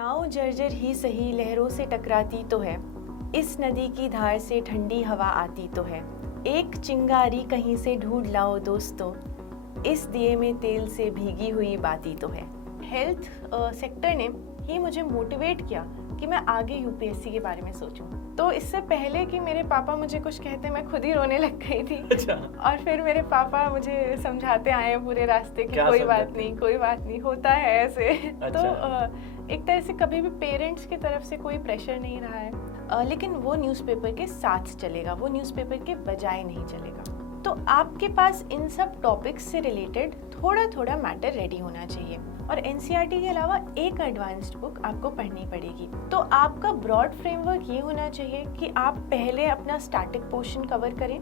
नाव जर्जर ही सही लहरों से टकराती तो है, इस नदी की धार से ठंडी हवा आती तो है। एक चिंगारी कहीं से ढूंढ लाओ दोस्तों, इस दिए में तेल से भीगी हुई बाती तो है। हेल्थ सेक्टर ने ही मुझे मोटिवेट किया कि मैं आगे यूपीएससी के बारे में सोचूं। तो इससे पहले कि मेरे पापा मुझे कुछ कहते, मैं खुद ही रोने लग गई थी। अच्छा। और फिर मेरे पापा मुझे समझाते आए पूरे रास्ते कि कोई बात नहीं होता है ऐसे। अच्छा। तो एक तरह से कभी भी पेरेंट्स की तरफ से कोई प्रेशर नहीं रहा है, लेकिन वो न्यूज़पेपर के साथ चलेगा, वो न्यूज़पेपर के बजाय नहीं चलेगा। तो आपके पास इन सब टॉपिक्स से रिलेटेड थोड़ा थोड़ा मैटर रेडी होना चाहिए, और एनसीईआरटी के अलावा एक एडवांस्ड बुक आपको पढ़नी पड़ेगी। तो आपका ब्रॉड फ्रेमवर्क ये होना चाहिए कि आप पहले अपना स्टैटिक पोर्शन कवर करें,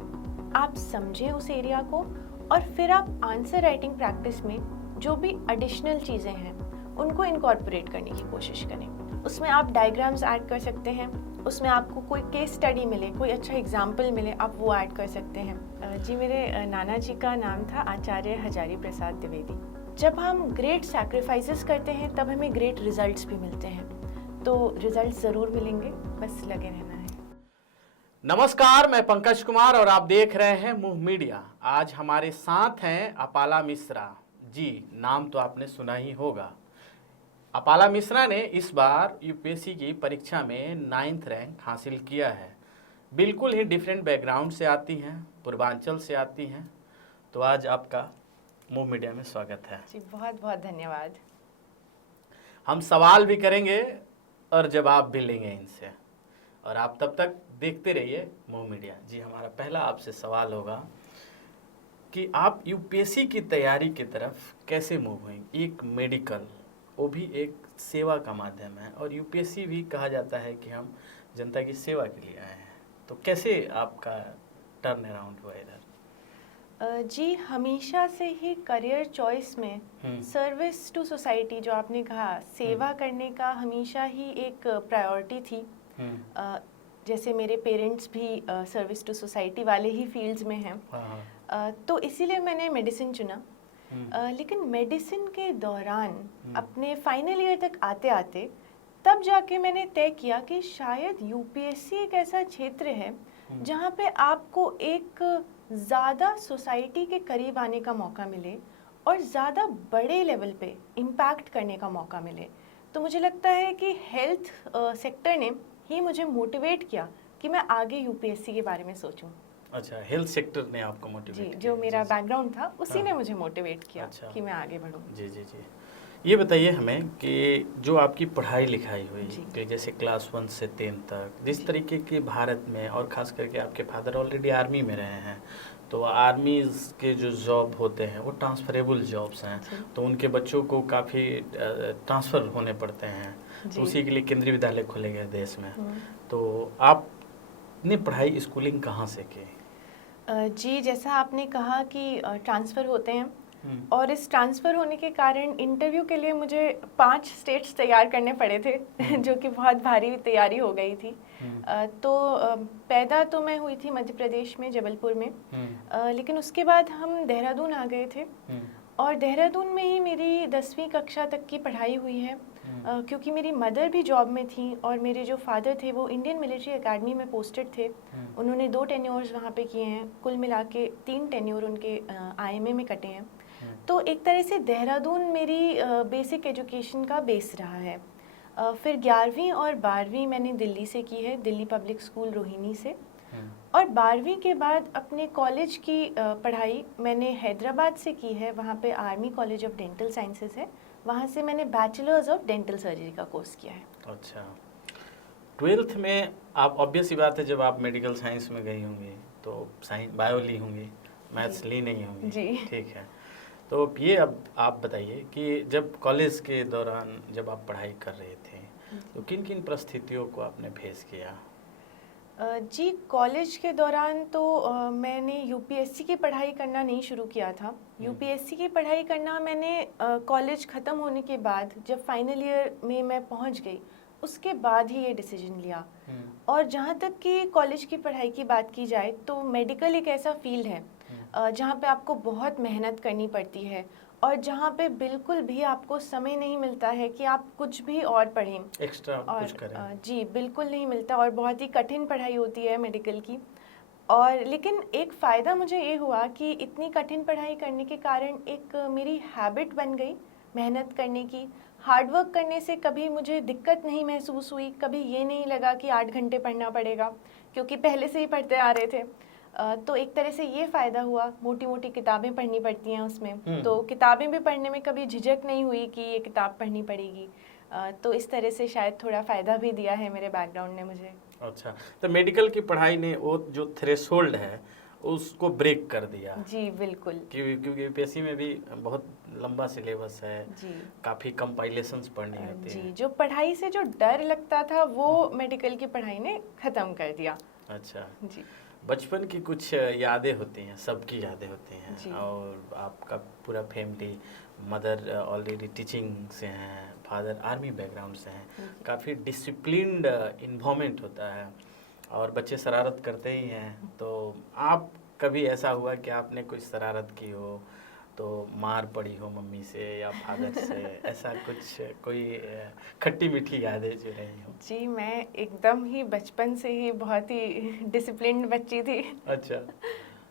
आप समझें उस एरिया को, और फिर आप आंसर राइटिंग प्रैक्टिस में जो भी एडिशनल चीज़ें हैं उनको इनकॉर्पोरेट करने की कोशिश करें। उसमें आप डायग्राम्स ऐड कर सकते हैं, उसमें आपको कोई केस स्टडी मिले, कोई अच्छा एग्जाम्पल मिले, आप वो ऐड कर सकते हैं। जी, मेरे नाना जी का नाम था आचार्य हजारी प्रसाद द्विवेदी। जब हम ग्रेट सैक्रिफाइसेस करते हैं तब हमें ग्रेट रिजल्ट्स भी मिलते हैं, तो रिजल्ट्स ज़रूर मिलेंगे, बस लगे रहना है। नमस्कार, मैं पंकज कुमार और आप देख रहे हैं मुंह मीडिया। आज हमारे साथ हैं अपाला मिश्रा जी। नाम तो आपने सुना ही होगा। अपाला मिश्रा ने इस बार यूपीएससी की परीक्षा में 9th रैंक हासिल किया है। बिल्कुल ही डिफरेंट बैकग्राउंड से आती हैं, पूर्वांचल से आती हैं। तो आज आपका मुंह मीडिया में स्वागत है जी। बहुत बहुत धन्यवाद। हम सवाल भी करेंगे और जवाब भी लेंगे इनसे, और आप तब तक देखते रहिए मुंह मीडिया। जी, हमारा पहला आपसे सवाल होगा कि आप यूपीएससी की तैयारी की तरफ कैसे मूव हुई। एक मेडिकल, वो भी एक सेवा का माध्यम है, और यूपीएससी भी कहा जाता है कि हम जनता की सेवा के लिए आए हैं। तो कैसे आपका टर्न अराउंड हुआ इधर? जी, हमेशा से ही करियर चॉइस में सर्विस टू सोसाइटी, जो आपने कहा, सेवा करने का हमेशा ही एक प्रायोरिटी थी। जैसे मेरे पेरेंट्स भी सर्विस टू सोसाइटी वाले ही फील्ड्स में हैं, तो इसीलिए मैंने मेडिसिन चुना। लेकिन मेडिसिन के दौरान अपने फाइनल ईयर तक आते आते तब जाके मैंने तय किया कि शायद यूपीएससी एक ऐसा क्षेत्र है जहाँ पे आपको एक ज़्यादा सोसाइटी के करीब आने का मौका मिले और ज़्यादा बड़े लेवल पे इम्पैक्ट करने का मौका मिले। तो मुझे लगता है कि हेल्थ सेक्टर ने ही मुझे मोटिवेट किया कि मैं आगे यूपीएससी के बारे में सोचूं। अच्छा, हेल्थ सेक्टर ने आपको मोटिवेट जी, किया? जो मेरा बैकग्राउंड था उसी ने मुझे मोटिवेट किया। अच्छा। कि मैं आगे बढ़ूं। जी जी जी। ये बताइए हमें कि जो आपकी पढ़ाई लिखाई हुई कि जैसे क्लास 1 से 10 तक, जिस तरीके के भारत में, और ख़ास करके आपके फादर ऑलरेडी आर्मी में रहे हैं, तो आर्मी के जो जॉब होते हैं वो ट्रांसफरेबल जॉब्स हैं, तो उनके बच्चों को काफ़ी ट्रांसफ़र होने पड़ते हैं, तो उसी के लिए केंद्रीय विद्यालय खोले गए देश में। तो आपने पढ़ाई स्कूलिंग कहाँ से की? जी, जैसा आपने कहा कि ट्रांसफ़र होते हैं, और इस ट्रांसफ़र होने के कारण इंटरव्यू के लिए मुझे 5 स्टेट्स तैयार करने पड़े थे, जो कि बहुत भारी तैयारी हो गई थी। तो पैदा तो मैं हुई थी मध्य प्रदेश में, जबलपुर में, लेकिन उसके बाद हम देहरादून आ गए थे, और देहरादून में ही मेरी 10वीं कक्षा तक की पढ़ाई हुई है। क्योंकि मेरी मदर भी जॉब में थी और मेरे जो फादर थे वो इंडियन मिलिट्री एकेडमी में पोस्टेड थे। उन्होंने 2 टेन्योर्स वहाँ पे किए हैं, कुल मिला के 3 टेन्योर उनके आईएमए में कटे हैं। तो एक तरह से देहरादून मेरी बेसिक एजुकेशन का बेस रहा है। फिर 11वीं और 12वीं मैंने दिल्ली से की है, दिल्ली पब्लिक स्कूल रोहिणी से, और 12वीं के बाद अपने कॉलेज की पढ़ाई मैंने हैदराबाद से की है। वहाँ पे army college of dental sciences है, वहाँ से मैंने बैचलर्स ऑफ डेंटल सर्जरी का कोर्स किया है। अच्छा, 12th में आप, ऑब्वियस ही बात है, जब आप मेडिकल साइंस में गई होंगी तो साइंस बायो ली होंगी, मैथ्स ली नहीं होंगी जी। ठीक है। तो ये अब आप बताइए कि जब कॉलेज के दौरान जब आप पढ़ाई कर रहे थे तो किन किन परिस्थितियों को आपने फेस किया? जी, कॉलेज के दौरान तो मैंने यूपीएससी की पढ़ाई करना नहीं शुरू किया था। यूपीएससी की पढ़ाई करना मैंने कॉलेज ख़त्म होने के बाद, जब फाइनल ईयर में मैं पहुंच गई, उसके बाद ही ये डिसीजन लिया। और जहाँ तक कि कॉलेज की पढ़ाई की बात की जाए तो मेडिकल एक ऐसा फील्ड है जहाँ पे आपको बहुत मेहनत करनी पड़ती है और जहाँ पे बिल्कुल भी आपको समय नहीं मिलता है कि आप कुछ भी और पढ़ें, एक्स्ट्रा और कुछ करें। जी बिल्कुल नहीं मिलता, और बहुत ही कठिन पढ़ाई होती है मेडिकल की। और लेकिन एक फ़ायदा मुझे ये हुआ कि इतनी कठिन पढ़ाई करने के कारण एक मेरी हैबिट बन गई मेहनत करने की। हार्ड वर्क करने से कभी मुझे दिक्कत नहीं महसूस हुई, कभी ये नहीं लगा कि 8 घंटे पढ़ना पड़ेगा, क्योंकि पहले से ही पढ़ते आ रहे थे। तो एक तरह से ये फ़ायदा हुआ। मोटी मोटी किताबें पढ़नी पड़ती हैं उसमें, तो किताबें भी पढ़ने में कभी झिझक नहीं हुई कि ये किताब पढ़नी पड़ेगी। तो इस तरह से शायद थोड़ा फ़ायदा भी दिया है मेरे बैकग्राउंड ने मुझे। अच्छा, तो मेडिकल की पढ़ाई ने वो जो थ्रेशोल्ड है उसको ब्रेक कर दिया। जी बिल्कुल। क्योंकि यूपीएससी में भी बहुत लंबा सिलेबस है जी काफ़ी कंपाइलेशंस पढ़नी होती जी, हैं। जो पढ़ाई से जो डर लगता था वो मेडिकल की पढ़ाई ने ख़त्म कर दिया। अच्छा, जी बचपन की कुछ यादें होती हैं, सबकी यादें होती जी। हैं, और आपका पूरा फैमिली, मदर ऑलरेडी टीचिंग से हैं, फादर आर्मी बैकग्राउंड से हैं, काफ़ी डिसिप्लिन्ड इन्वॉल्वमेंट होता है और बच्चे शरारत करते ही हैं। तो आप कभी ऐसा हुआ कि आपने कुछ शरारत की हो तो मार पड़ी हो मम्मी से या फादर से, ऐसा कुछ कोई खट्टी मीठी यादें जो रही हो? जी, मैं एकदम ही बचपन से ही बहुत ही डिसिप्लिन्ड बच्ची थी। अच्छा।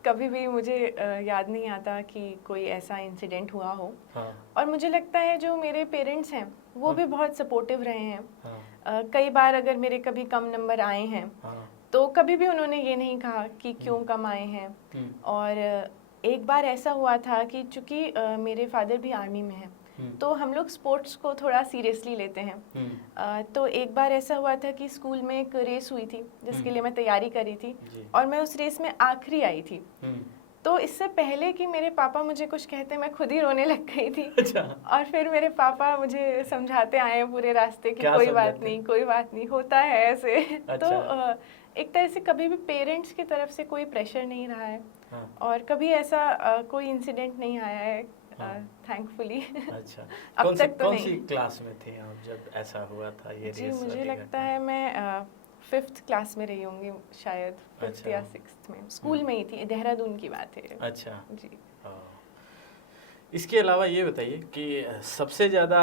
कभी भी मुझे याद नहीं आता कि कोई ऐसा इंसिडेंट हुआ हो। हाँ और मुझे लगता है जो मेरे पेरेंट्स हैं वो भी बहुत सपोर्टिव रहे हैं। हाँ कई बार अगर मेरे कभी कम नंबर आए हैं हाँ। तो कभी भी उन्होंने ये नहीं कहा कि क्यों कम आए हैं। और एक बार ऐसा हुआ था कि चूंकि मेरे फादर भी आर्मी में हैं, तो हम लोग स्पोर्ट्स को थोड़ा सीरियसली लेते हैं। तो एक बार ऐसा हुआ था कि स्कूल में एक रेस हुई थी जिसके लिए मैं तैयारी करी थी, और मैं उस रेस में आखिरी आई थी। तो इससे पहले कि मेरे पापा मुझे कुछ कहते मैं खुद ही रोने लग गई थी। अच्छा। और फिर मेरे पापा मुझे समझाते आए पूरे रास्ते कि क्या कोई बात समझाते? नहीं, कोई बात नहीं, होता है ऐसे। अच्छा। तो एक तरह से कभी भी पेरेंट्स की तरफ से कोई प्रेशर नहीं रहा है। हाँ। और कभी ऐसा कोई इंसिडेंट नहीं आया है, थैंकफुली। अच्छा, अब तक तो कौन सी नहीं। क्लास में थे आप जब ऐसा हुआ था ये जी रेस मुझे वाली लगता घटना? है मैं 5th क्लास में रही होंगी शायद, 5th अच्छा। या 6th में। स्कूल में ही थी, देहरादून की बात है। अच्छा जी। इसके अलावा ये बताइए कि सबसे ज़्यादा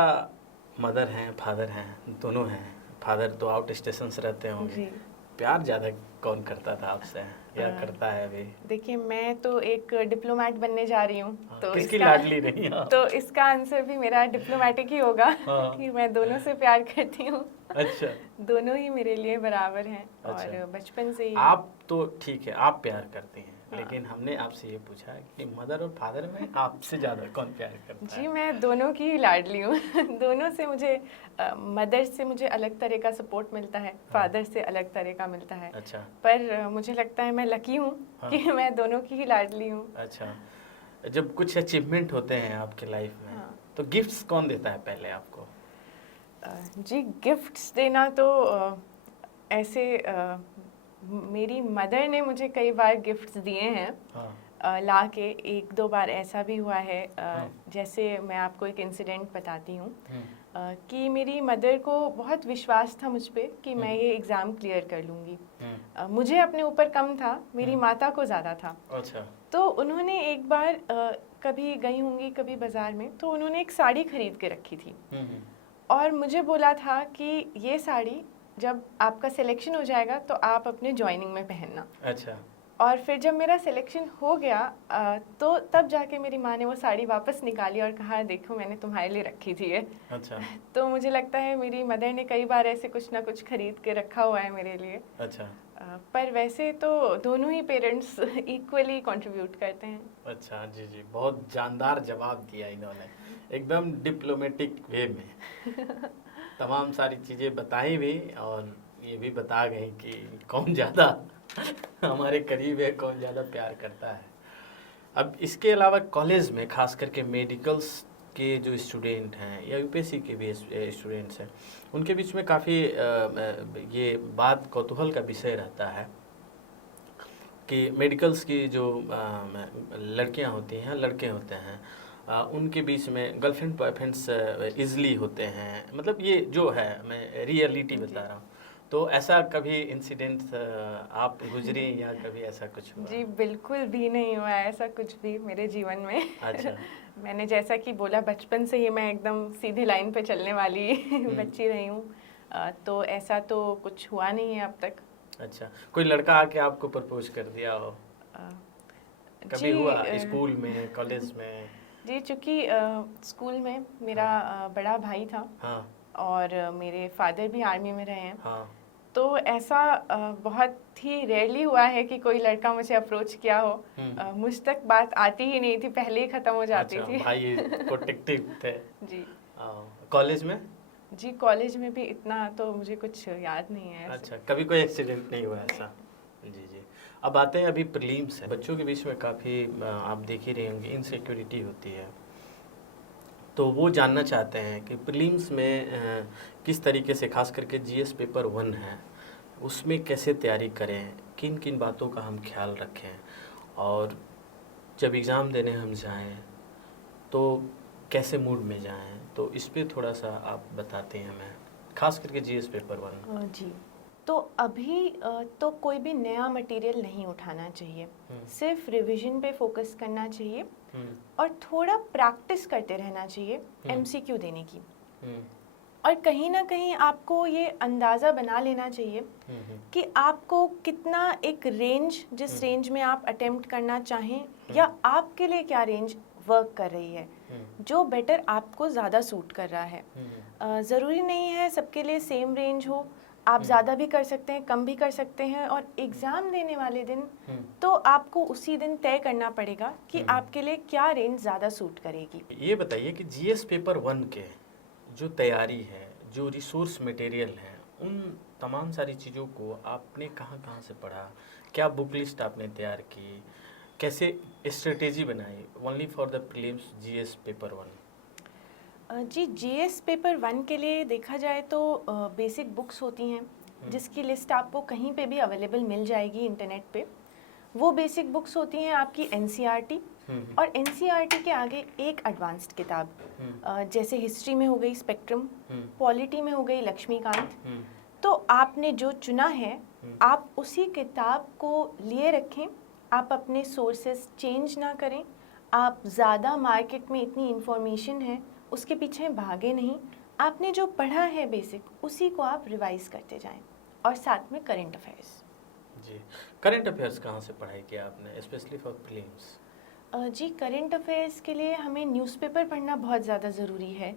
मदर हैं फादर हैं, दोनों हैं, फादर तो आउट स्टेशन से रहते होंगे, जी प्यार ज़्यादा कौन करता था आपसे या करता है अभी? देखिए, मैं तो एक डिप्लोमेट बनने जा रही हूँ, हाँ, तो किसकी इसका लाडली रही आप? तो इसका आंसर भी मेरा डिप्लोमेटिक ही होगा। हाँ। कि मैं दोनों से प्यार करती हूँ। अच्छा। दोनों ही मेरे लिए बराबर हैं। अच्छा। और बचपन से ही आप तो ठीक है, आप प्यार करती हैं, लेकिन हमने आपसे ये पूछा कि मदर और फादर में आपसे ज़्यादा कौन प्यार करता है? जी मैं दोनों की ही लाडली हूँ। दोनों से मुझे मदर से मुझे अलग तरह का सपोर्ट मिलता है, फादर से अलग तरह का मिलता है। अच्छा। पर मुझे लगता है मैं लकी हूँ कि मैं दोनों की ही लाडली हूँ। अच्छा, जब कुछ अचीवमेंट होते हैं आपके लाइफ में, तो गिफ्ट्स कौन देता है पहले आपको? जी गिफ्ट्स देना तो ऐसे मेरी मदर ने मुझे कई बार गिफ्ट्स दिए हैं। हाँ। ला के। एक दो बार ऐसा भी हुआ है, जैसे मैं आपको एक इंसिडेंट बताती हूँ कि मेरी मदर को बहुत विश्वास था मुझ पे कि मैं ये एग्ज़ाम क्लियर कर लूँगी। मुझे अपने ऊपर कम था, मेरी माता को ज़्यादा था। अच्छा। तो उन्होंने एक बार कभी गई होंगी कभी बाज़ार में, तो उन्होंने एक साड़ी खरीद के रखी थी और मुझे बोला था कि ये साड़ी जब आपका सिलेक्शन हो जाएगा तो आप अपने ज्वाइनिंग में पहनना। अच्छा। और फिर जब मेरा सिलेक्शन हो गया तो तब जाके मेरी माँ ने वो साड़ी वापस निकाली और कहा देखो मैंने तुम्हारे लिए रखी थी ये। अच्छा। तो मुझे लगता है मेरी मदर ने कई बार ऐसे कुछ ना कुछ खरीद के रखा हुआ है मेरे लिए। अच्छा। पर वैसे तो दोनों ही पेरेंट्स इक्वली कंट्रीब्यूट करते हैं। अच्छा, जी जी, बहुत जानदार जवाब दिया इन्होंने, एकदम डिप्लोमेटिक वे में। तमाम सारी चीज़ें बताई भी और ये भी बता गई कि कौन ज़्यादा हमारे करीब है, कौन ज़्यादा प्यार करता है। अब इसके अलावा कॉलेज में खास करके मेडिकल्स के जो स्टूडेंट हैं या यूपीएससी के भी स्टूडेंट्स हैं, उनके बीच में काफ़ी ये बात कौतूहल का विषय रहता है कि मेडिकल्स की जो लड़कियां होती हैं, लड़के होते हैं, उनके बीच में गर्लफ्रेंड बॉयफ्रेंड्स इजली होते हैं। मतलब ये जो है, मैं रियलिटी बता रहा हूँ। तो ऐसा कभी इंसिडेंट आप गुजरी या कभी ऐसा कुछ हुआ? जी बिल्कुल भी नहीं हुआ है ऐसा कुछ भी मेरे जीवन में। अच्छा। मैंने जैसा कि बोला बचपन से ही मैं एकदम सीधी लाइन पे चलने वाली बच्ची रही हूँ। तो ऐसा तो कुछ हुआ नहीं है अब तक। अच्छा, कोई लड़का आके आपको प्रपोज कर दिया हो? कभी हुआ स्कूल में, कॉलेज में? जी चूँकि स्कूल में मेरा बड़ा भाई था। हाँ। और मेरे फादर भी आर्मी में रहे हैं। हाँ। तो ऐसा बहुत ही रेयरली हुआ है कि कोई लड़का मुझे अप्रोच किया हो। मुझ तक बात आती ही नहीं थी, पहले ही खत्म हो जाती अच्छा, थी। भाई प्रोटेक्टिव थे। जी। कॉलेज में? जी कॉलेज में भी इतना तो मुझे कुछ याद नहीं है ऐसे। अच्छा, कभी कोई एक्सीडेंट नहीं हुआ ऐसा? जी जी। अब आते हैं अभी प्रीलिम्स है, बच्चों के बीच में काफ़ी आप देख ही रहे होंगे इनसिक्योरिटी होती है, तो वो जानना चाहते हैं कि प्रीलिम्स में किस तरीके से, खास करके जीएस पेपर 1 है उसमें कैसे तैयारी करें, किन किन बातों का हम ख्याल रखें, और जब एग्ज़ाम देने हम जाएं तो कैसे मूड में जाएं, तो इस पे थोड़ा सा आप बताते हैं हमें, खास करके जीएस पेपर 1। जी तो अभी तो कोई भी नया मटेरियल नहीं उठाना चाहिए, सिर्फ रिवीजन पे फोकस करना चाहिए और थोड़ा प्रैक्टिस करते रहना चाहिए एमसीक्यू देने की। और कहीं ना कहीं आपको ये अंदाज़ा बना लेना चाहिए कि आपको कितना एक रेंज, जिस रेंज में आप अटेम्प्ट करना चाहें या आपके लिए क्या रेंज वर्क कर रही है, जो बेटर आपको ज़्यादा सूट कर रहा है। ज़रूरी नहीं है सबके लिए सेम रेंज हो, आप ज़्यादा भी कर सकते हैं, कम भी कर सकते हैं। और एग्ज़ाम देने वाले दिन तो आपको उसी दिन तय करना पड़ेगा कि आपके लिए क्या रेंज ज़्यादा सूट करेगी। ये बताइए कि जीएस पेपर 1 के जो तैयारी है, जो रिसोर्स मटेरियल है, उन तमाम सारी चीज़ों को आपने कहाँ कहाँ से पढ़ा, क्या बुक लिस्ट आपने तैयार की, कैसे स्ट्रेटेजी बनाई only for the prelims GS paper 1? जी जीएस पेपर 1 के लिए देखा जाए तो बेसिक बुक्स होती हैं जिसकी लिस्ट आपको कहीं पे भी अवेलेबल मिल जाएगी इंटरनेट पे। वो बेसिक बुक्स होती हैं आपकी एनसीईआरटी, और एनसीईआरटी के आगे एक एडवांस्ड किताब, जैसे हिस्ट्री में हो गई स्पेक्ट्रम, पॉलिटी में हो गई लक्ष्मीकांत। तो आपने जो चुना है आप उसी किताब को लिए रखें, आप अपने सोर्सेस चेंज ना करें, आप ज़्यादा मार्केट में इतनी इन्फॉर्मेशन है उसके पीछे भागे नहीं, आपने जो पढ़ा है बेसिक उसी को आप रिवाइज करते जाएं, और साथ में करंट अफेयर्स। जी, करंट अफेयर्स कहाँ से पढ़ाई किया आपने स्पेशली फॉर प्रीलिम्स? जी करंट अफेयर्स के लिए हमें न्यूज़पेपर पढ़ना बहुत ज़्यादा ज़रूरी है।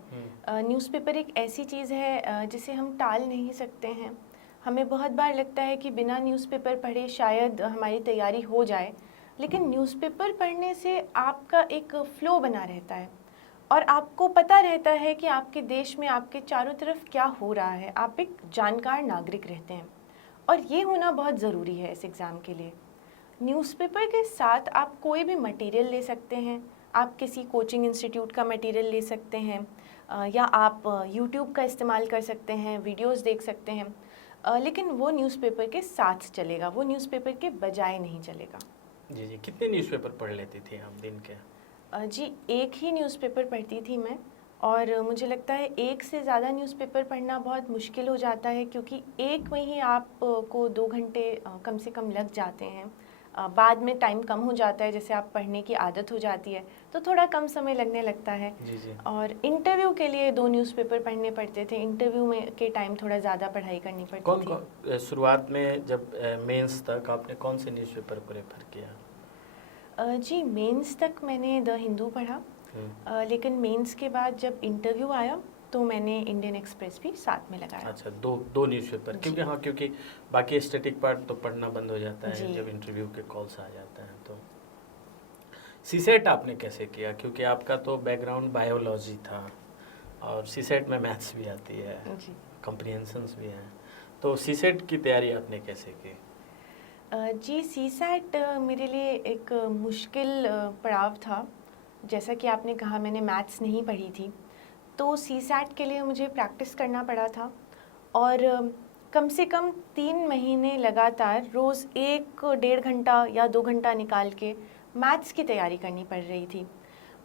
न्यूज़पेपर एक ऐसी चीज़ है जिसे हम टाल नहीं सकते हैं। हमें बहुत बार लगता है कि बिना न्यूज़पेपर पढ़े शायद हमारी तैयारी हो जाए, लेकिन न्यूज़पेपर पढ़ने से आपका एक फ़्लो बना रहता है और आपको पता रहता है कि आपके देश में आपके चारों तरफ क्या हो रहा है। आप एक जानकार नागरिक रहते हैं और ये होना बहुत ज़रूरी है इस एग्ज़ाम के लिए। न्यूज़पेपर के साथ आप कोई भी मटेरियल ले सकते हैं, आप किसी कोचिंग इंस्टीट्यूट का मटेरियल ले सकते हैं, या आप यूट्यूब का इस्तेमाल कर सकते हैं, वीडियोस देख सकते हैं, लेकिन वो न्यूज़पेपर के साथ चलेगा, वो न्यूज़पेपर के बजाय नहीं चलेगा। जी जी, कितने न्यूज़पेपर पढ़ लेती थी आप दिन के? जी एक ही न्यूज़पेपर पढ़ती थी मैं, और मुझे लगता है एक से ज़्यादा न्यूज़पेपर पढ़ना बहुत मुश्किल हो जाता है, क्योंकि एक में ही आपको 2 घंटे कम से कम लग जाते हैं। बाद में टाइम कम हो जाता है, जैसे आप पढ़ने की आदत हो जाती है तो थोड़ा कम समय लगने लगता है। जी जी। और इंटरव्यू के लिए 2 न्यूज़पेपर पढ़ने पड़ते थे, इंटरव्यू में के टाइम थोड़ा ज़्यादा पढ़ाई करनी पड़ती थी। कौन शुरुआत में जब मेंस तक आपने कौन से न्यूज़पेपर प्रेफर किया? जी मेंस तक मैंने द हिंदू पढ़ा, लेकिन मेंस के बाद जब इंटरव्यू आया तो मैंने इंडियन एक्सप्रेस भी साथ में लगाया। अच्छा, दो न्यूज़पेपर, क्योंकि बाकी स्टैटिक पार्ट तो पढ़ना बंद हो जाता है जब इंटरव्यू के कॉल्स आ जाते हैं। तो सीसेट आपने कैसे किया, क्योंकि आपका तो बैकग्राउंड बायोलॉजी था और सीसेट में मैथ्स भी आती है, कॉम्प्रिहेंशंस भी हैं, तो सीसेट की तैयारी आपने कैसे की? जी सीसेट मेरे लिए एक मुश्किल पड़ाव था। जैसा कि आपने कहा मैंने मैथ्स नहीं पढ़ी थी, तो सीसेट के लिए मुझे प्रैक्टिस करना पड़ा था और कम से कम 3 महीने लगातार रोज़ 1-1.5 घंटा या 2 घंटा निकाल के मैथ्स की तैयारी करनी पड़ रही थी।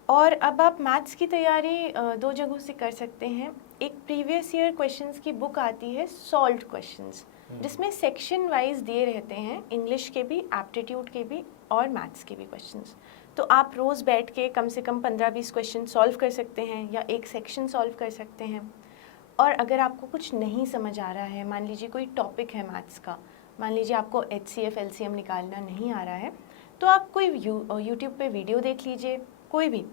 और अब आप मैथ्स की तैयारी 2 जगहों से कर सकते हैं। एक प्रीवियस ईयर क्वेश्चंस की बुक आती है, सॉल्व्ड क्वेश्चंस, जिसमें सेक्शन वाइज दिए रहते हैं, इंग्लिश के भी, एप्टीट्यूड के भी और मैथ्स के भी क्वेश्चंस। तो आप रोज़ बैठ के कम से कम 15-20 क्वेश्चन सॉल्व कर सकते हैं या एक सेक्शन सॉल्व कर सकते हैं। और अगर आपको कुछ नहीं समझ आ रहा है, मान लीजिए कोई टॉपिक है मैथ्स का, मान लीजिए आपको HCF LCM निकालना नहीं आ रहा है, तो आप कोई यूट्यूब पे वीडियो देख लीजिए, कोई भी,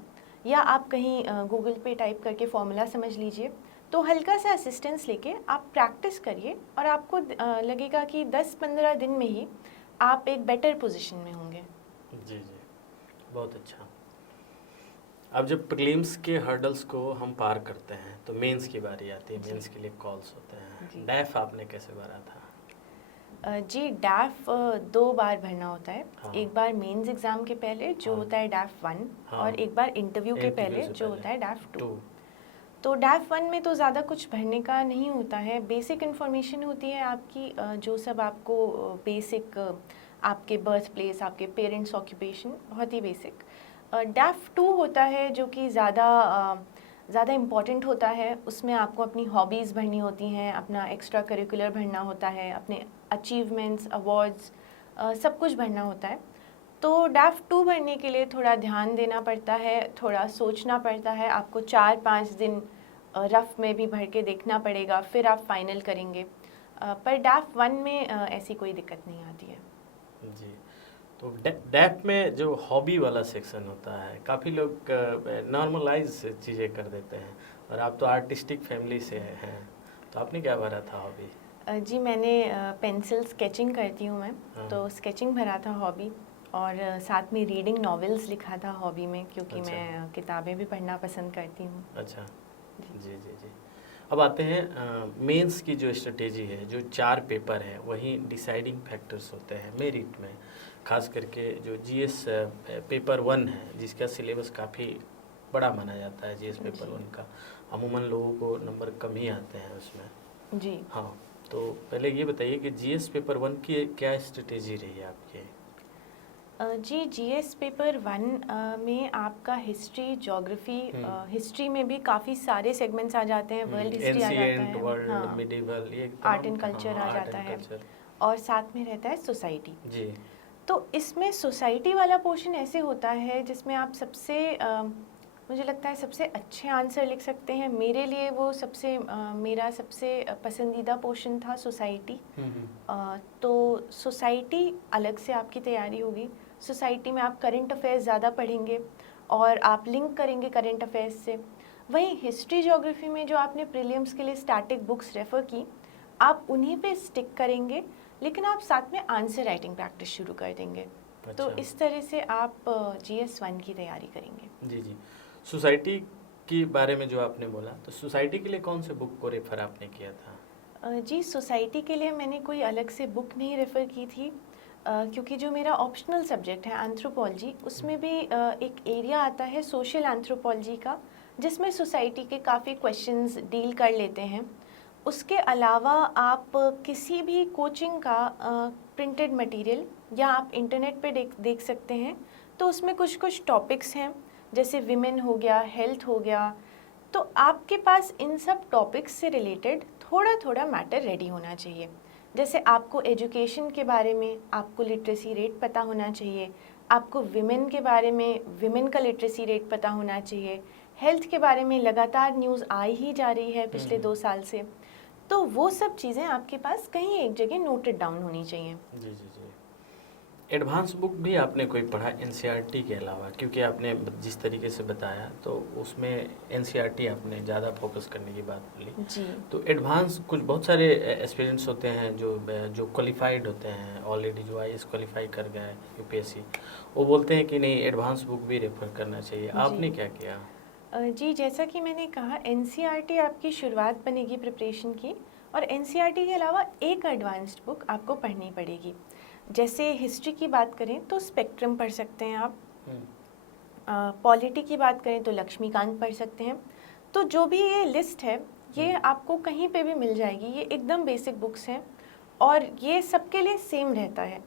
या आप कहीं गूगल पे टाइप करके फॉर्मूला समझ लीजिए। तो हल्का सा असिस्टेंस लेके आप प्रैक्टिस करिए और आपको लगेगा कि 10-15 दिन में ही आप एक बेटर पोजीशन में होंगे। जी जी, बहुत अच्छा। अब जब प्रीलिम्स के हर्डल्स को हम पार करते हैं तो मेंस की बारी आती है। मेंस के लिए कॉल्स होते हैं। डैफ आपने कैसे भरा था? जी, डैफ 2 बार भरना होता है। हाँ। एक बार मेंस एग्ज़ाम के पहले जो हाँ। होता है डैफ 1, हाँ। और एक बार इंटरव्यू के पहले से जो होता है डैफ 2। 2। तो डैफ 1 में तो ज़्यादा कुछ भरने का नहीं होता है, बेसिक इन्फॉर्मेशन होती है आपकी, जो सब आपको बेसिक, आपके बर्थ प्लेस, आपके पेरेंट्स ऑक्यूपेशन, बहुत ही बेसिक। डैफ 2 होता है जो कि ज़्यादा इम्पॉर्टेंट होता है। उसमें आपको अपनी हॉबीज़ भरनी होती हैं, अपना एक्स्ट्रा करिकुलर भरना होता है, अपने अचीवमेंट्स, अवार्ड्स, सब कुछ भरना होता है। तो डैफ 2 भरने के लिए थोड़ा ध्यान देना पड़ता है, थोड़ा सोचना पड़ता है, आपको 4-5 दिन रफ में भी भर के देखना पड़ेगा, फिर आप फाइनल करेंगे। पर डैफ 1 में ऐसी कोई दिक्कत नहीं आती है। जी, तो डैफ में जो हॉबी वाला सेक्शन होता है, काफ़ी लोग नॉर्मलाइज चीज़ें कर देते हैं, और आप तो आर्टिस्टिक फैमिली से हैं, तो आपने क्या भरा था हॉबी? जी, मैंने पेंसिल स्केचिंग करती हूँ मैं। हाँ। तो स्केचिंग भरा था हॉबी, और साथ में रीडिंग नॉवेल्स लिखा था हॉबी में, क्योंकि अच्छा। मैं किताबें भी पढ़ना पसंद करती हूँ। अच्छा, जी जी जी। अब आते हैं मेंस की जो स्ट्रेटेजी है, जो 4 पेपर हैं वही डिसाइडिंग फैक्टर्स होते हैं मेरिट में। खास करके जो जीएस पेपर 1 है, जिसका सिलेबस काफ़ी बड़ा माना जाता है, जीएस पेपर 1 का अमूमन लोगों को नंबर कम ही आते हैं उसमें। जी हाँ, तो पहले ये बताइए कि जीएस पेपर 1 की क्या स्ट्रेटेजी रही है आपकी? जी, जीएस पेपर 1 में आपका हिस्ट्री, ज्योग्राफी, हिस्ट्री में भी काफ़ी सारे सेगमेंट्स आ जाते हैं, वर्ल्ड हिस्ट्री आ जाता है, वर्ल्ड, हाँ, मिडिवल, ये आर्ट एंड कल्चर आ जाता है, और साथ में रहता है सोसाइटी। जी। तो इसमें सोसाइटी वाला पोर्शन ऐसे होता है जिसमें आप मुझे लगता है सबसे अच्छे आंसर लिख सकते हैं। मेरे लिए वो मेरा सबसे पसंदीदा पोर्शन था सोसाइटी। तो सोसाइटी अलग से आपकी तैयारी होगी। सोसाइटी में आप करंट अफेयर्स ज़्यादा पढ़ेंगे और आप लिंक करेंगे करंट अफेयर्स से। वहीं हिस्ट्री, ज्योग्राफी में जो आपने प्रीलिम्स के लिए स्टैटिक बुक्स रेफ़र की, आप उन्हीं पे स्टिक करेंगे, लेकिन आप साथ में आंसर राइटिंग प्रैक्टिस शुरू कर देंगे। अच्छा। तो इस तरह से आप GS 1 की तैयारी करेंगे। जी जी। सोसाइटी के बारे में जो आपने बोला, तो सोसाइटी के लिए कौन से बुक को रेफर आपने किया था? जी, सोसाइटी के लिए मैंने कोई अलग से बुक नहीं रेफ़र की थी, क्योंकि जो मेरा ऑप्शनल सब्जेक्ट है एंथ्रोपोलॉजी, उसमें भी एक एरिया आता है सोशल एंथ्रोपोलॉजी का, जिसमें सोसाइटी के काफ़ी क्वेश्चंस डील कर लेते हैं। उसके अलावा आप किसी भी कोचिंग का प्रिंटेड मटेरियल या आप इंटरनेट पे देख सकते हैं। तो उसमें कुछ टॉपिक्स हैं, जैसे विमेन हो गया, हेल्थ हो गया। तो आपके पास इन सब टॉपिक्स से रिलेटेड थोड़ा मैटर रेडी होना चाहिए। जैसे आपको एजुकेशन के बारे में, आपको लिटरेसी रेट पता होना चाहिए, आपको विमेन के बारे में, विमेन का लिटरेसी रेट पता होना चाहिए, हेल्थ के बारे में लगातार न्यूज़ आ ही जा रही है पिछले 2 साल से। तो वो सब चीज़ें आपके पास कहीं एक जगह नोटेड डाउन होनी चाहिए। जी जी जी। एडवांस बुक भी आपने कोई पढ़ा एनसीईआरटी के अलावा? क्योंकि आपने जिस तरीके से बताया तो उसमें एनसीईआरटी आपने ज़्यादा फोकस करने की बात बोली जी। तो एडवांस कुछ बहुत सारे एस्पिरेंट्स होते हैं जो क्वालिफाइड होते हैं ऑलरेडी, जो आईएएस क्वालिफाई कर गए यूपीएससी, वो बोलते हैं कि नहीं एडवांस बुक भी रेफर करना चाहिए। आपने क्या किया? जी, जैसा कि मैंने कहा, एनसीईआरटी आपकी शुरुआत बनेगी प्रिपरेशन की, और एनसीईआरटी के अलावा एक एडवांस्ड बुक आपको पढ़नी पड़ेगी। जैसे हिस्ट्री की बात करें तो स्पेक्ट्रम पढ़ सकते हैं आप, पॉलिटी की बात करें तो लक्ष्मीकांत पढ़ सकते हैं। तो जो भी ये लिस्ट है, ये आपको कहीं पे भी मिल जाएगी। ये एकदम बेसिक बुक्स हैं और ये सबके लिए सेम रहता है।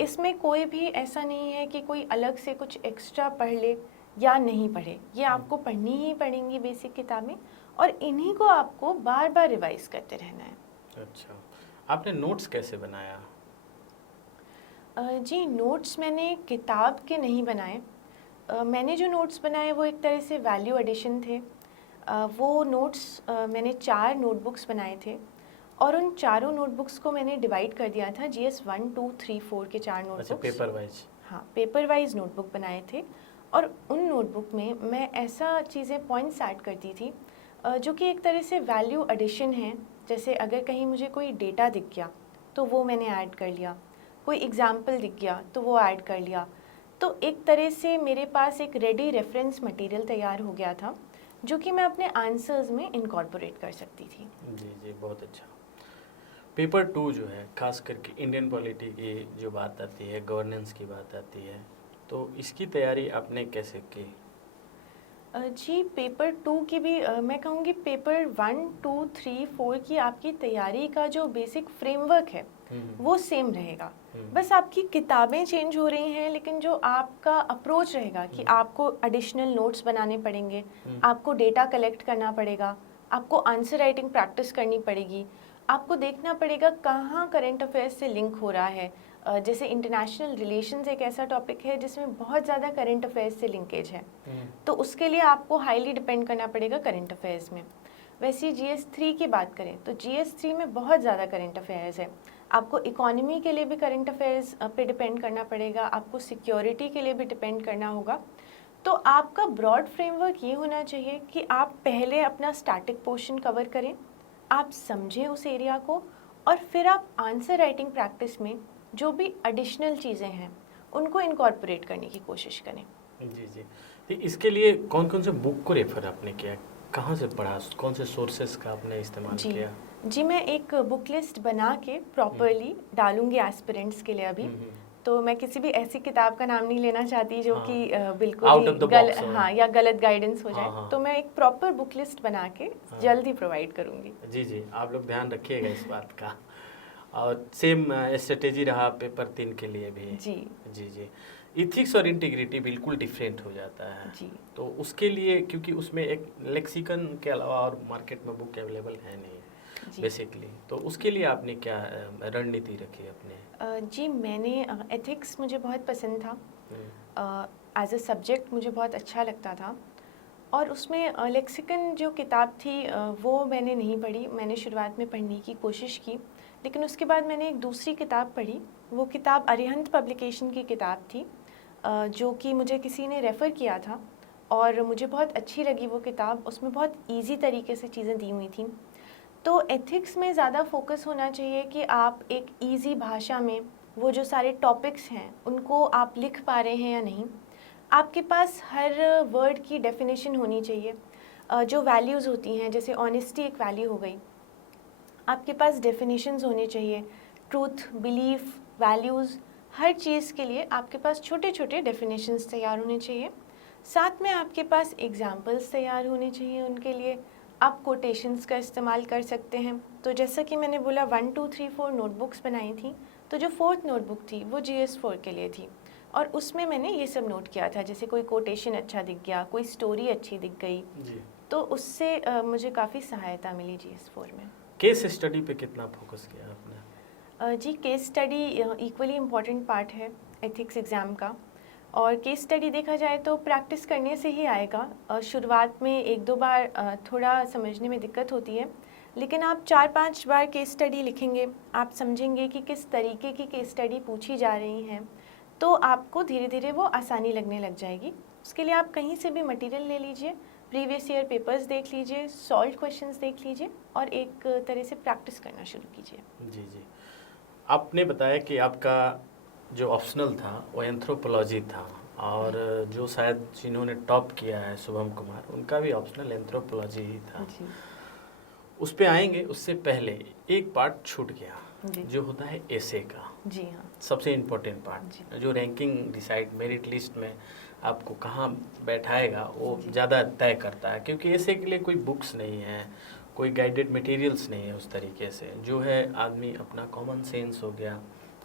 इसमें कोई भी ऐसा नहीं है कि कोई अलग से कुछ एक्स्ट्रा पढ़ ले या नहीं पढ़े। ये आपको पढ़नी ही पड़ेंगी बेसिक किताबें, और इन्हीं को आपको बार बार रिवाइज करते रहना है। अच्छा, आपने नोट्स कैसे बनाया? जी, नोट्स मैंने किताब के नहीं बनाए। मैंने जो नोट्स बनाए वो एक तरह से वैल्यू एडिशन थे। वो नोट्स मैंने 4 नोटबुक्स बनाए थे और उन चारों नोटबुक्स को मैंने डिवाइड कर दिया था GS 1, 2, 3, 4 के 4 अच्छा, नोटबुक्स। Paper wise? हाँ, पेपर वाइज नोटबुक बनाए थे और उन नोटबुक में मैं ऐसा चीज़ें पॉइंट्स ऐड करती थी जो कि एक तरह से वैल्यू एडिशन है। जैसे अगर कहीं मुझे कोई डेटा दिख गया तो वो मैंने ऐड कर लिया, कोई एग्जाम्पल दिख गया तो वो ऐड कर लिया। तो एक तरह से मेरे पास एक रेडी रेफरेंस मटेरियल तैयार हो गया था जो कि मैं अपने आंसर्स में इनकॉर्पोरेट कर सकती थी। जी जी, बहुत अच्छा। पेपर 2 जो है, खास करके इंडियन पॉलिटी की जो बात आती है, गवर्नेंस की बात आती है, तो इसकी तैयारी आपने कैसे की? जी, पेपर 2 की भी मैं कहूँगी पेपर 1, 2, 3, 4 की आपकी तैयारी का जो बेसिक फ्रेमवर्क है वो सेम रहेगा। बस आपकी किताबें चेंज हो रही हैं, लेकिन जो आपका अप्रोच रहेगा कि आपको एडिशनल नोट्स बनाने पड़ेंगे, आपको डेटा कलेक्ट करना पड़ेगा, आपको आंसर राइटिंग प्रैक्टिस करनी पड़ेगी, आपको देखना पड़ेगा कहाँ करंट अफेयर्स से लिंक हो रहा है। जैसे इंटरनेशनल रिलेशंस एक ऐसा टॉपिक है जिसमें बहुत ज़्यादा करंट अफेयर्स से लिंकेज है, तो उसके लिए आपको हाईली डिपेंड करना पड़ेगा करंट अफेयर्स में। वैसे ही GS 3 की बात करें तो GS 3 में बहुत ज़्यादा करंट अफेयर्स है। आपको इकोनॉमी के लिए भी करंट अफेयर्स पे डिपेंड करना पड़ेगा, आपको सिक्योरिटी के लिए भी डिपेंड करना होगा। तो आपका ब्रॉड फ्रेमवर्क ये होना चाहिए कि आप पहले अपना स्टैटिक पोर्शन कवर करें, आप समझें उस एरिया को, और फिर आप आंसर राइटिंग प्रैक्टिस में जो भी एडिशनल चीज़ें हैं उनको इनकॉर्पोरेट करने की कोशिश करें। जी जी। तो इसके लिए कौन कौन से बुक को रेफर आपने किया, कहाँ से पढ़ा, कौन से सोर्सेस का आपने इस्तेमाल किया? जी, मैं एक बुक लिस्ट बना के प्रॉपरली डालूंगी एस्पिरेंट्स के लिए अभी। तो मैं किसी भी ऐसी किताब का नाम नहीं लेना चाहती जो कि बिल्कुल ही हाँ या गलत गाइडेंस हो जाए। तो मैं एक प्रॉपर बुक लिस्ट बना के जल्द ही प्रोवाइड करूंगी। जी जी, आप लोग ध्यान रखिएगा इस बात का। और सेम स्ट्रेटेजी रहा पेपर 3 के लिए भी? जी जी जी। इथिक्स और इंटीग्रिटी बिल्कुल डिफरेंट हो जाता है जी। तो उसके लिए, क्योंकि उसमें एक लेक्सिकन के अलावा और मार्केट में बुक अवेलेबल है नहीं बेसिकली, तो उसके लिए आपने क्या रणनीति रखी अपने? जी, मैंने एथिक्स मुझे बहुत पसंद था, एज अ सब्जेक्ट मुझे बहुत अच्छा लगता था, और उसमें लेक्सिकन जो किताब थी वो मैंने नहीं पढ़ी। मैंने शुरुआत में पढ़ने की कोशिश की, लेकिन उसके बाद मैंने एक दूसरी किताब पढ़ी। वो किताब अरिहंत पब्लिकेशन की किताब थी, जो कि मुझे किसी ने रेफ़र किया था और मुझे बहुत अच्छी लगी वो किताब। उसमें बहुत इजी तरीके से चीज़ें दी हुई थी। तो एथिक्स में ज़्यादा फोकस होना चाहिए कि आप एक इजी भाषा में वो जो सारे टॉपिक्स हैं उनको आप लिख पा रहे हैं या नहीं। आपके पास हर वर्ड की डेफिनेशन होनी चाहिए। जो वैल्यूज़ होती हैं, जैसे ऑनेस्टी एक वैल्यू हो गई, आपके पास डेफिनेशंस होने चाहिए। ट्रूथ, बिलीफ, वैल्यूज़, हर चीज़ के लिए आपके पास छोटे छोटे डेफिनेशंस तैयार होने चाहिए। साथ में आपके पास एग्जाम्पल्स तैयार होने चाहिए उनके लिए। आप कोटेशंस का इस्तेमाल कर सकते हैं। तो जैसा कि मैंने बोला 1, 2, 3, 4 नोटबुक्स बनाई थी, तो जो 4th नोटबुक थी वो GS 4 के लिए थी, और उसमें मैंने ये सब नोट किया था। जैसे कोई कोटेशन अच्छा दिख गया, कोई स्टोरी अच्छी दिख गई जी। तो उससे मुझे काफ़ी सहायता मिली GS 4 में। केस स्टडी पे कितना फोकस किया आपने? जी, case study equally important part है एथिक्स एग्ज़ाम का, और केस स्टडी देखा जाए तो प्रैक्टिस करने से ही आएगा। शुरुआत में 1-2 बार थोड़ा समझने में दिक्कत होती है, लेकिन आप 4-5 बार केस स्टडी लिखेंगे, आप समझेंगे कि किस तरीके की केस स्टडी पूछी जा रही हैं, तो आपको धीरे धीरे वो आसानी लगने लग जाएगी। उसके लिए आप कहीं से भी मटेरियल ले लीजिए, प्रीवियस ईयर पेपर्स देख लीजिए, सॉल्व क्वेश्चंस देख लीजिए, और एक तरह से प्रैक्टिस करना शुरू कीजिए। जी जी। आपने बताया कि आपका जो ऑप्शनल था वो एंथ्रोपोलॉजी था, और जो शायद जिन्होंने टॉप किया है शुभम कुमार, उनका भी ऑप्शनल एंथ्रोपोलॉजी ही था। जी। उस पे आएंगे, उससे पहले एक पार्ट छूट गया जी। जो होता है एसे का। जी हाँ। सबसे इम्पोर्टेंट पार्ट, जो रैंकिंग डिसाइड, मेरिट लिस्ट में आपको कहाँ बैठाएगा वो ज़्यादा तय करता है, क्योंकि एसे के लिए कोई बुक्स नहीं है, कोई गाइडेड मटेरियल्स नहीं है उस तरीके से। जो है आदमी अपना कॉमन सेंस हो गया,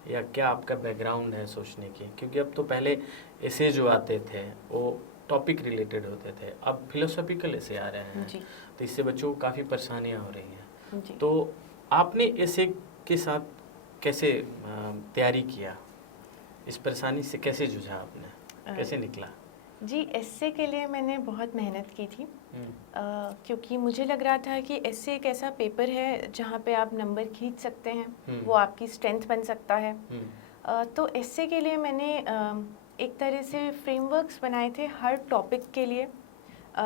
या क्या आपका बैकग्राउंड है सोचने की, क्योंकि अब तो पहले ऐसे जो आते थे वो टॉपिक रिलेटेड होते थे, अब फिलोसॉफिकल ऐसे आ रहे हैं, तो इससे बच्चों को काफ़ी परेशानियाँ हो रही हैं। तो आपने ऐसे के साथ कैसे तैयारी किया, इस परेशानी से कैसे जूझा आपने, कैसे निकला? जी, एस्से के लिए मैंने बहुत मेहनत की थी, क्योंकि मुझे लग रहा था कि एस्से एक ऐसा पेपर है जहाँ पे आप नंबर खींच सकते हैं, वो आपकी स्ट्रेंथ बन सकता है। तो एस्से के लिए मैंने एक तरह से फ्रेमवर्क्स बनाए थे हर टॉपिक के लिए।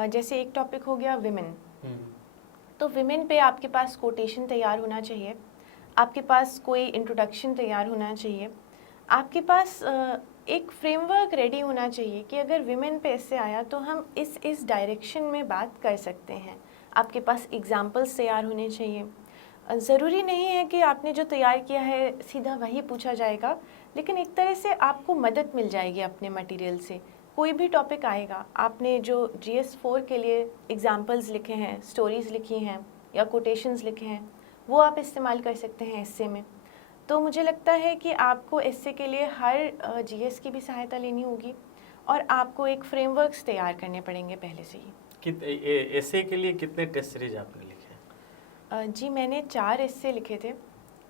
जैसे एक टॉपिक हो गया विमेन, तो विमेन पे आपके पास कोटेशन तैयार होना चाहिए, आपके पास कोई इंट्रोडक्शन तैयार होना चाहिए, आपके पास एक फ्रेमवर्क रेडी होना चाहिए कि अगर विमेन पे ऐसे आया तो हम इस डायरेक्शन में बात कर सकते हैं। आपके पास एग्जाम्पल्स तैयार होने चाहिए। ज़रूरी नहीं है कि आपने जो तैयार किया है सीधा वही पूछा जाएगा, लेकिन एक तरह से आपको मदद मिल जाएगी अपने मटेरियल से। कोई भी टॉपिक आएगा, आपने जो GS4 के लिए एग्जाम्पल्स लिखे हैं, स्टोरीज़ लिखी हैं या कोटेशंस लिखे हैं, वो आप इस्तेमाल कर सकते हैं एस्से में। तो मुझे लगता है कि आपको एस्से के लिए हर GS की भी सहायता लेनी होगी और आपको एक फ्रेमवर्क्स तैयार करने पड़ेंगे पहले से ही। एस्से के लिए कितने टेस्ट सीरीज आपने लिखे? जी, मैंने 4 एस्से लिखे थे,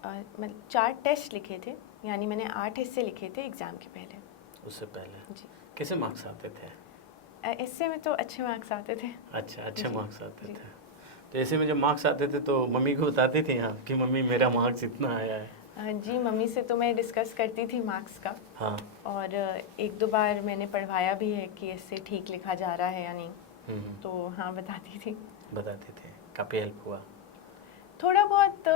मतलब 4 टेस्ट लिखे थे, यानी मैंने 8 एस्से लिखे थे एग्ज़ाम के पहले। उससे पहले जी। कैसे मार्क्स आते थे? एस्से में तो अच्छे मार्क्स आते थे। अच्छा, अच्छे मार्क्स आते थे। तो ऐसे में जब मार्क्स आते थे तो मम्मी को बताती थी आप कि मम्मी मेरा मार्क्स इतना आया है? जी, मम्मी से तो मैं डिस्कस करती थी मार्क्स का। हाँ। और 1-2 बार मैंने पढ़वाया भी है कि इससे ठीक लिखा जा रहा है या नहीं। तो हाँ, बताती थी। बताती थी, काफ़ी हेल्प हुआ? थोड़ा बहुत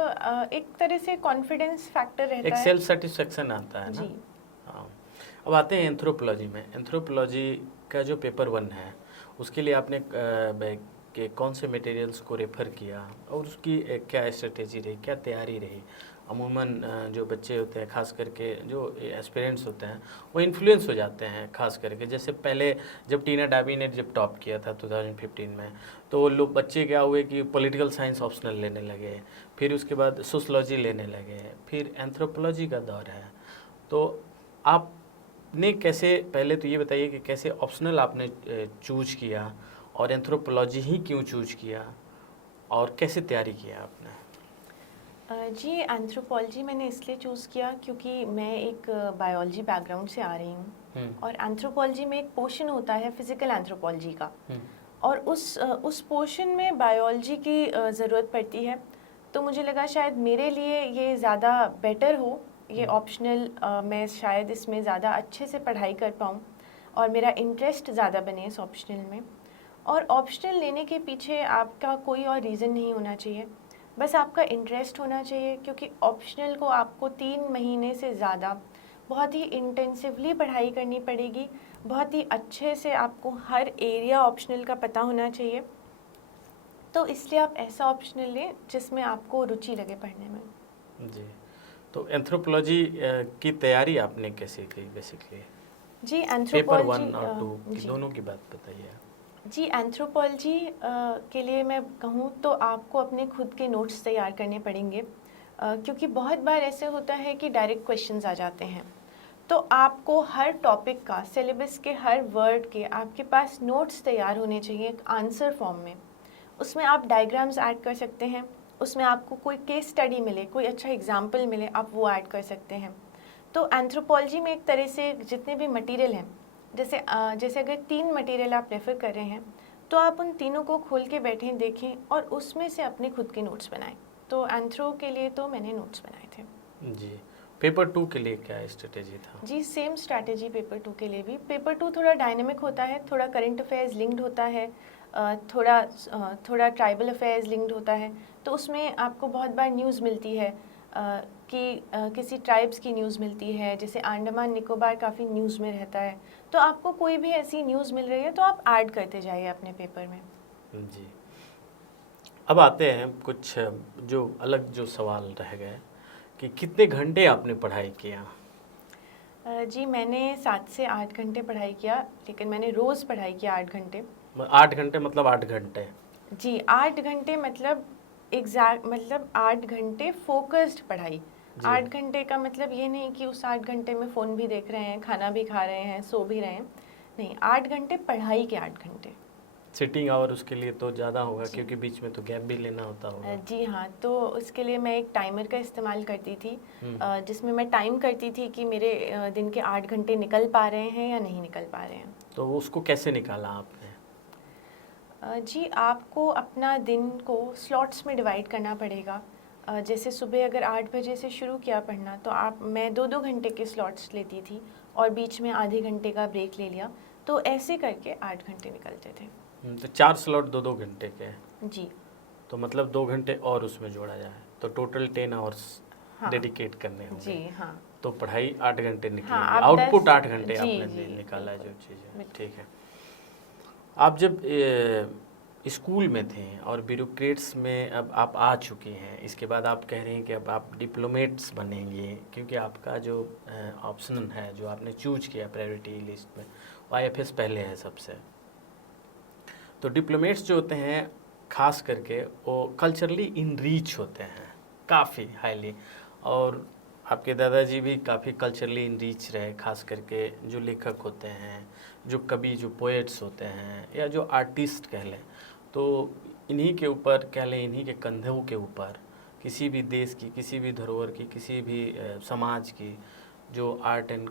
एक तरह से कॉन्फिडेंस फैक्टर रहता है, एक सेल्फ सेटिस्फेक्शन आता है ना। जी। हाँ। अब आते हैं एंथ्रोपोलॉजी में। एंथ्रोपोलॉजी का जो पेपर 1 है उसके लिए आपने के कौन से मटेरियल्स को रेफ़र किया और उसकी क्या स्ट्रेटेजी रही, क्या तैयारी रही? अमूमन जो बच्चे होते हैं, खास करके जो एस्पिरेंट्स होते हैं, वो इन्फ्लुएंस हो जाते हैं। खास करके जैसे पहले जब टीना डाबी ने जब टॉप किया था 2015 में, तो लोग बच्चे क्या हुए कि पॉलिटिकल साइंस ऑप्शनल लेने लगे, फिर उसके बाद सोशलॉजी लेने लगे, फिर एंथ्रोपोलॉजी का दौर है। तो आपने कैसे, पहले तो ये बताइए कि कैसे ऑप्शनल आपने चूज किया और एंथ्रोपोलॉजी ही क्यों चूज किया और कैसे तैयारी किया आपने? जी, एंथ्रोपोलॉजी मैंने इसलिए चूज़ किया क्योंकि मैं एक बायोलॉजी बैकग्राउंड से आ रही हूँ, और एंथ्रोपोलॉजी में एक पोर्शन होता है फिज़िकल एंथ्रोपोलॉजी का, और उस पोर्शन में बायोलॉजी की ज़रूरत पड़ती है। तो मुझे लगा शायद मेरे लिए ये ज़्यादा बेटर हो, ये ऑप्शनल, मैं शायद इसमें ज़्यादा अच्छे से पढ़ाई कर पाऊँ और मेरा इंटरेस्ट ज़्यादा बने इस ऑप्शनल में। और ऑप्शनल लेने के पीछे आपका कोई और रीज़न नहीं होना चाहिए, बस आपका इंटरेस्ट होना चाहिए, क्योंकि ऑप्शनल को आपको 3 महीने से ज़्यादा बहुत ही इंटेंसिवली पढ़ाई करनी पड़ेगी, बहुत ही अच्छे से आपको हर एरिया ऑप्शनल का पता होना चाहिए। तो इसलिए आप ऐसा ऑप्शनल लें जिसमें आपको रुचि लगे पढ़ने में। जी, तो एंथ्रोपोलॉजी की तैयारी आपने कैसे की बेसिकली? जी, पेपर एंथ्रोपोलॉजी 1 और 2 की दोनों की बात बताइए। जी, एंथ्रोपोलॉजी के लिए मैं कहूँ तो आपको अपने खुद के नोट्स तैयार करने पड़ेंगे, क्योंकि बहुत बार ऐसे होता है कि डायरेक्ट क्वेश्चंस आ जाते हैं। तो आपको हर टॉपिक का, सिलेबस के हर वर्ड के आपके पास नोट्स तैयार होने चाहिए एक आंसर फॉर्म में। उसमें आप डायग्राम्स ऐड कर सकते हैं, उसमें आपको कोई केस स्टडी मिले, कोई अच्छा एग्जाम्पल मिले, आप वो ऐड कर सकते हैं। तो एंथ्रोपोलॉजी में एक तरह से जितने भी मटीरियल हैं, जैसे अगर 3 मटेरियल आप रेफ़र कर रहे हैं, तो आप उन तीनों को खोल के बैठें, देखें और उसमें से अपने खुद के नोट्स बनाएं। तो एंथ्रो के लिए तो मैंने नोट्स बनाए थे। जी, पेपर 2 के लिए क्या स्ट्रेटेजी था? जी, सेम स्ट्रैटेजी पेपर 2 के लिए भी। पेपर 2 थोड़ा डायनेमिक होता है, थोड़ा करंट अफेयर्स लिंक्ड होता है, थोड़ा ट्राइबल अफेयर्स लिंक्ड होता है। तो उसमें आपको बहुत बार न्यूज़ मिलती है कि किसी ट्राइब्स की न्यूज़ मिलती है, जैसे अंडमान निकोबार काफ़ी न्यूज़ में रहता है। तो आपको कोई भी ऐसी न्यूज़ मिल रही है तो आप ऐड करते जाइए अपने पेपर में। जी, अब आते हैं कुछ जो अलग जो सवाल रह गए कि कितने घंटे आपने पढ़ाई किया? जी, मैंने 7 से 8 घंटे पढ़ाई किया, लेकिन मैंने रोज़ पढ़ाई किया 8 घंटे। 8 घंटे मतलब 8 घंटे? जी, 8 घंटे मतलब एग्जैक्ट, मतलब 8 घंटे फोकस्ड पढ़ाई। 8 घंटे का मतलब ये नहीं कि उस 8 घंटे में फ़ोन भी देख रहे हैं, खाना भी खा रहे हैं, सो भी रहे हैं। नहीं, 8 घंटे पढ़ाई के 8 घंटे। सिटिंग आवर उसके लिए तो ज़्यादा होगा क्योंकि बीच में तो गैप भी लेना होता होगा। जी हाँ, तो उसके लिए मैं एक टाइमर का इस्तेमाल करती थी, जिसमें मैं टाइम करती थी कि मेरे दिन के 8 घंटे निकल पा रहे हैं या नहीं निकल पा रहे हैं। तो उसको कैसे निकाला आपने? जी, आपको अपना दिन को स्लॉट्स में डिवाइड करना पड़ेगा। जैसे सुबह अगर 8 बजे से शुरू किया पढ़ना, तो मैं 2-2 घंटे के स्लॉट्स लेती थी और बीच में आधे घंटे का ब्रेक ले लिया, तो ऐसे करके 8 घंटे निकलते थे। तो 4 स्लॉट 2-2 घंटे के हैं। जी। तो मतलब 2 घंटे और उसमें जोड़ा जाए तो टोटल 10 आवर्स हाँ। डेडिकेट करने होंगे। जी हाँ। तो पढ़ाई 8 घंटे निकलेगी। हाँ, आप आउटपुट 10 8 घंटे जी, आपने जी, निकाला जो बिल्कुल, चीज़ है। ठीक है। आप जब स्कूल में थे और ब्यूरोक्रेट्स में अब आप आ चुकी हैं, इसके बाद आप कह रहे हैं कि अब आप डिप्लोमेट्स बनेंगे क्योंकि आपका जो ऑप्शन है जो आपने चूज किया प्रायोरिटी लिस्ट में वो IFS पहले है सबसे। तो डिप्लोमेट्स जो होते हैं खास करके वो कल्चरली इनरीच होते हैं काफ़ी हाईली, और आपके दादाजी भी काफ़ी कल्चरली इनरीच रहे, खास करके जो लेखक होते हैं, जो कवि, जो पोएट्स होते हैं या जो आर्टिस्ट कह लें, तो इन्हीं के ऊपर कह लें, इन्हीं के कंधों के ऊपर किसी भी देश की, किसी भी धरोहर की, किसी भी समाज की जो आर्ट एंड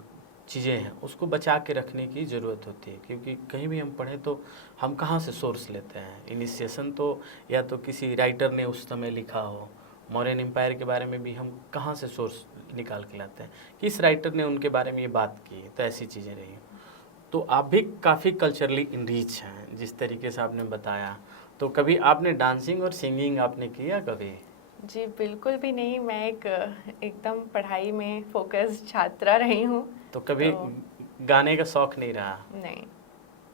चीज़ें हैं उसको बचा के रखने की ज़रूरत होती है। क्योंकि कहीं भी हम पढ़ें तो हम कहाँ से सोर्स लेते हैं? इनिशिएशन तो या तो किसी राइटर ने उस समय लिखा हो, मौर्यन एम्पायर के बारे में भी हम कहाँ से सोर्स निकाल के लाते हैं, किस राइटर ने उनके बारे में ये बात की, तो ऐसी चीज़ें रही। तो आप भी काफ़ी कल्चरली इनरीच हैं जिस तरीके से आपने बताया। तो कभी आपने डांसिंग और सिंगिंग आपने किया कभी? जी बिल्कुल भी नहीं, मैं एकदम पढ़ाई में फोकस छात्रा रही हूँ। तो कभी गाने का शौक नहीं रहा? नहीं,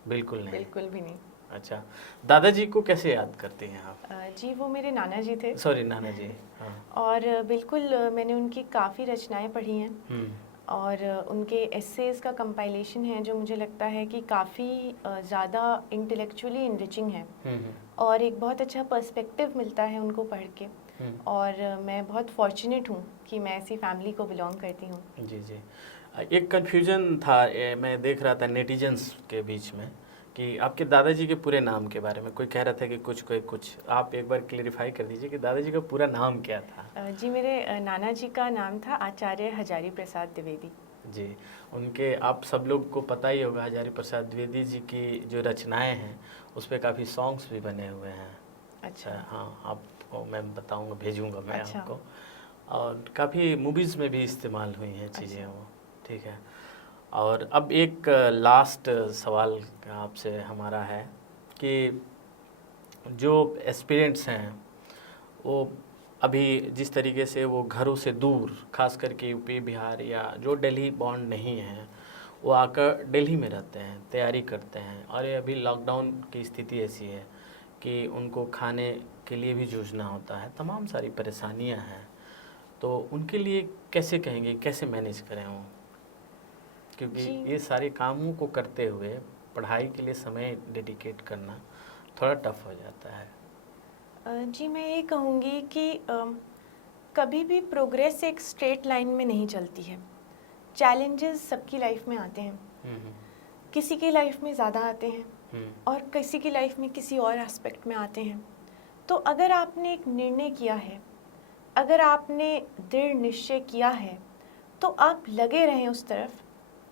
बिल्कुल नहीं। बिल्कुल भी नहीं। अच्छा, दादाजी को कैसे याद करती हैं आप? जी, वो मेरे नाना जी थे। सॉरी, नाना जी। हाँ। और बिल्कुल मैंने उनकी काफ़ी रचनाएं पढ़ी हैं और उनके एसेस का कंपाइलेशन है जो मुझे लगता है कि काफ़ी ज़्यादा इंटेलेक्चुअली इनरिचिंग है और एक बहुत अच्छा पर्सपेक्टिव मिलता है उनको पढ़ के। और मैं बहुत फॉर्चुनेट हूँ कि मैं ऐसी फैमिली को बिलोंग करती हूँ। जी जी। एक कन्फ्यूजन था, मैं देख रहा था नेटिजन्स के बीच में कि आपके दादाजी के पूरे नाम के बारे में कोई कह रहा था कि कुछ कोई कुछ, आप एक बार क्लेरिफाई कर दीजिए कि दादाजी का पूरा नाम क्या था? जी, मेरे नाना जी का नाम था आचार्य हजारी प्रसाद द्विवेदी। जी, उनके आप सब लोग को पता ही होगा, हजारी प्रसाद द्विवेदी जी की जो रचनाएं हैं उस पर काफ़ी सॉन्ग्स भी बने हुए हैं। अच्छा। हाँ, आपको मैं बताऊंगा, भेजूंगा मैं अच्छा। आपको, और काफ़ी मूवीज़ में भी इस्तेमाल हुई हैं चीज़ें। अच्छा। वो ठीक है। और अब एक लास्ट सवाल आपसे हमारा है कि जो एस्पिरेंट्स हैं वो अभी जिस तरीके से वो घरों से दूर, खास करके यूपी बिहार या जो दिल्ली बॉन्ड नहीं है, वो आकर दिल्ली में रहते हैं, तैयारी करते हैं, और ये अभी लॉकडाउन की स्थिति ऐसी है कि उनको खाने के लिए भी जूझना होता है, तमाम सारी परेशानियां हैं। तो उनके लिए कैसे कहेंगे, कैसे मैनेज करें वो? क्योंकि ये सारे कामों को करते हुए पढ़ाई के लिए समय डेडिकेट करना थोड़ा टफ हो जाता है। जी, मैं ये कहूँगी कि कभी भी प्रोग्रेस एक स्ट्रेट लाइन में नहीं चलती है। चैलेंजेस सबकी लाइफ में आते हैं, किसी की लाइफ में ज़्यादा आते हैं और किसी की लाइफ में किसी और एस्पेक्ट में आते हैं। तो अगर आपने एक निर्णय किया है, अगर आपने दृढ़ निश्चय किया है, तो आप लगे रहें उस तरफ।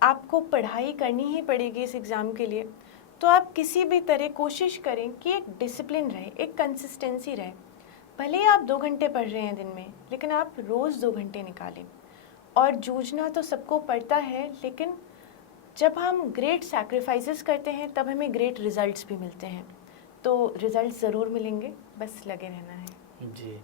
आपको पढ़ाई करनी ही पड़ेगी इस एग्ज़ाम के लिए, तो आप किसी भी तरह कोशिश करें कि एक डिसिप्लिन रहे, एक कंसिस्टेंसी रहे। भले ही आप 2 घंटे पढ़ रहे हैं दिन में, लेकिन आप रोज़ 2 घंटे निकालें। और जूझना तो सबको पड़ता है, लेकिन जब हम ग्रेट सैक्रिफाइसेस करते हैं तब हमें ग्रेट रिजल्ट्स भी मिलते हैं। तो रिजल्ट्स ज़रूर मिलेंगे, बस लगे रहना है। जी,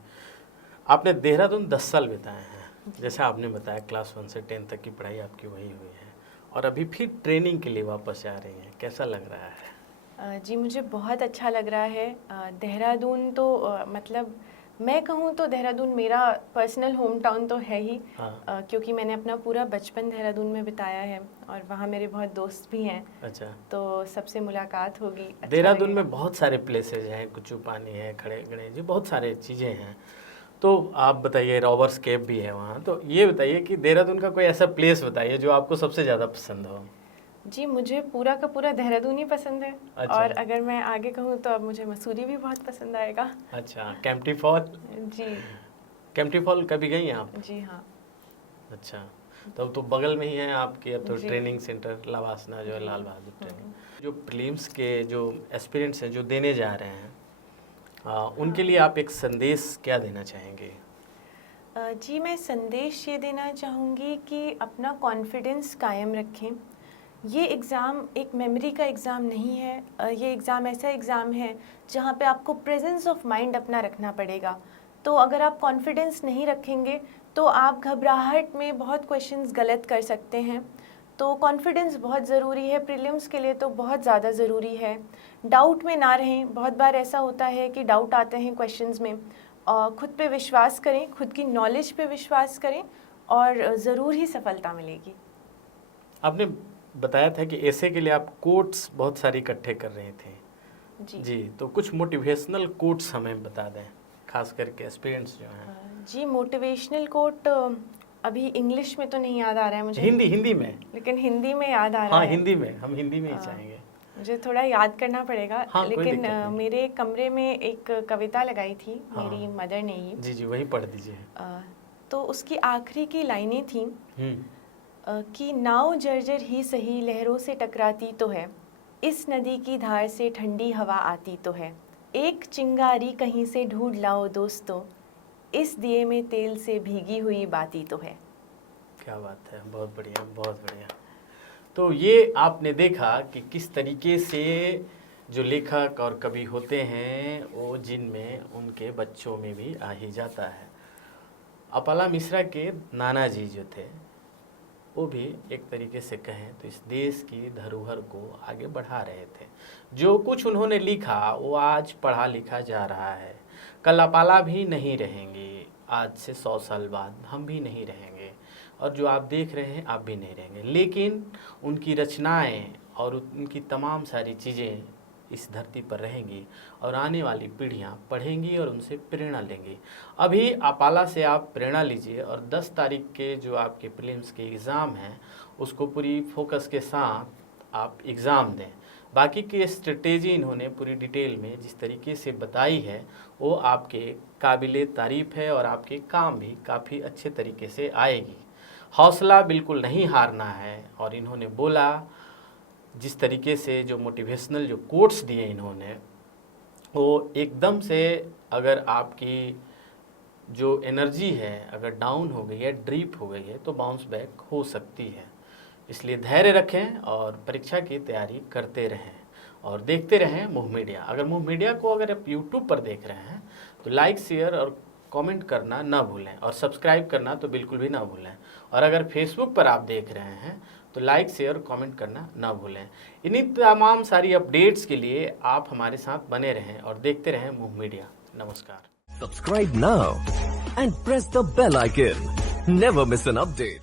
आपने देहरादून 10 साल बिताए हैं, जैसा आपने बताया क्लास 1 से 10 तक की पढ़ाई आपकी वही हुई है, और अभी फिर ट्रेनिंग के लिए वापस आ रही हैं, कैसा लग रहा है? जी, मुझे बहुत अच्छा लग रहा है। देहरादून तो मतलब मैं कहूँ तो देहरादून मेरा पर्सनल होम टाउन तो है ही। हाँ। क्योंकि मैंने अपना पूरा बचपन देहरादून में बिताया है और वहाँ मेरे बहुत दोस्त भी हैं। अच्छा, तो सबसे मुलाकात होगी। देहरादून में बहुत सारे प्लेसेज हैं, कुचू पानी है, खड़े गणेश जी, बहुत सारे चीज़ें हैं। तो आप बताइए, रॉबर्स केव भी है वहाँ, तो ये बताइए कि देहरादून का कोई ऐसा प्लेस बताइए जो आपको सबसे ज़्यादा पसंद हो। जी मुझे पूरा का पूरा देहरादून ही पसंद है। अच्छा। और अगर मैं आगे कहूँ तो अब मुझे मसूरी भी बहुत पसंद आएगा। अच्छा, केम्प्टी फॉल। जी। केम्प्टी फॉल कभी गई हैं आप? जी हाँ। अच्छा, तब तो बगल में ही है आपके। अब तो जी। ट्रेनिंग सेंटर लवासना जो है, जी। लाल बहादुर ट्रेनिंग। जो प्रीलिम्स के जो एस्पिरेंट्स हैं जो देने जा रहे हैं, उनके लिए आप एक संदेश क्या देना चाहेंगे? जी मैं संदेश ये देना चाहूँगी कि अपना कॉन्फिडेंस कायम रखें। ये एग्ज़ाम एक मेमोरी का एग्ज़ाम नहीं है। ये एग्ज़ाम ऐसा एग्ज़ाम है जहाँ पे आपको प्रेजेंस ऑफ माइंड अपना रखना पड़ेगा। तो अगर आप कॉन्फिडेंस नहीं रखेंगे तो आप घबराहट में बहुत क्वेश्चंस गलत कर सकते हैं। तो कॉन्फिडेंस बहुत ज़रूरी है, प्रीलिम्स के लिए तो बहुत ज़्यादा ज़रूरी है। डाउट में ना रहें। बहुत बार ऐसा होता है कि डाउट आते हैं क्वेश्चंस में। खुद पे विश्वास करें, खुद की नॉलेज पे विश्वास करें और ज़रूर ही सफलता मिलेगी। आपने बताया था कि ऐसे के लिए आप कोट्स बहुत सारी इकट्ठे कर रहे थे। जी, तो कुछ मोटिवेशनल कोट्स हमें बता दें, खास करके एस्पिरेंट्स जो हैं। जी मोटिवेशनल कोट अभी इंग्लिश में तो नहीं याद आ रहा है मुझे। हिंदी में, लेकिन हिंदी में याद आ रहा हाँ, है। हिंदी में, हम हिंदी में ही चाहेंगे। मुझे थोड़ा याद करना पड़ेगा। हाँ, लेकिन मेरे कमरे में एक कविता लगाई थी। हाँ, मेरी मदर ने ही। जी वही पढ़ दीजिए। तो उसकी आखिरी की लाइनें थी कि नाव जर्जर ही सही लहरों से टकराती तो है, इस नदी की धार से ठंडी हवा आती तो है, एक चिंगारी कहीं से ढूंढ लाओ दोस्तों, इस दिए में तेल से भीगी हुई बाती तो है। क्या बात है, बहुत बढ़िया, बहुत बढ़िया। तो ये आपने देखा कि किस तरीके से जो लेखक और कवि होते हैं वो जिनमें उनके बच्चों में भी आ ही जाता है। अपाला मिश्रा के नाना जी जो थे वो भी एक तरीके से कहें तो इस देश की धरोहर को आगे बढ़ा रहे थे। जो कुछ उन्होंने लिखा वो आज पढ़ा लिखा जा रहा है। कल अपाला भी नहीं रहेंगे, आज से 100 साल बाद हम भी नहीं रहेंगे, और जो आप देख रहे हैं आप भी नहीं रहेंगे, लेकिन उनकी रचनाएं और उनकी तमाम सारी चीज़ें इस धरती पर रहेंगी और आने वाली पीढ़ियां पढ़ेंगी और उनसे प्रेरणा लेंगी। अभी अपाला से आप प्रेरणा लीजिए और 10 तारीख के जो आपके प्रीलिम्स के एग्ज़ाम हैं उसको पूरी फोकस के साथ आप एग्ज़ाम दें। बाकी की स्ट्रेटेजी इन्होंने पूरी डिटेल में जिस तरीके से बताई है वो आपके काबिले तारीफ़ है और आपके काम भी काफ़ी अच्छे तरीके से आएगी। हौसला बिल्कुल नहीं हारना है। और इन्होंने बोला जिस तरीके से जो मोटिवेशनल जो कोट्स दिए इन्होंने वो एकदम से, अगर आपकी जो एनर्जी है अगर डाउन हो गई है, ड्रीप हो गई है, तो बाउंस बैक हो सकती है। इसलिए धैर्य रखें और परीक्षा की तैयारी करते रहें और देखते रहें मूव मीडिया। अगर मूव मीडिया को अगर आप यूट्यूब पर देख रहे हैं तो लाइक, शेयर और कमेंट करना ना भूलें और सब्सक्राइब करना तो बिल्कुल भी ना भूलें। और अगर फेसबुक पर आप देख रहे हैं तो लाइक, शेयर, कमेंट करना ना भूलें। इन्हीं तमाम सारी अपडेट्स के लिए आप हमारे साथ बने रहें और देखते रहें मूव मीडिया। नमस्कार। Subscribe now and press the bell icon. Never miss an update.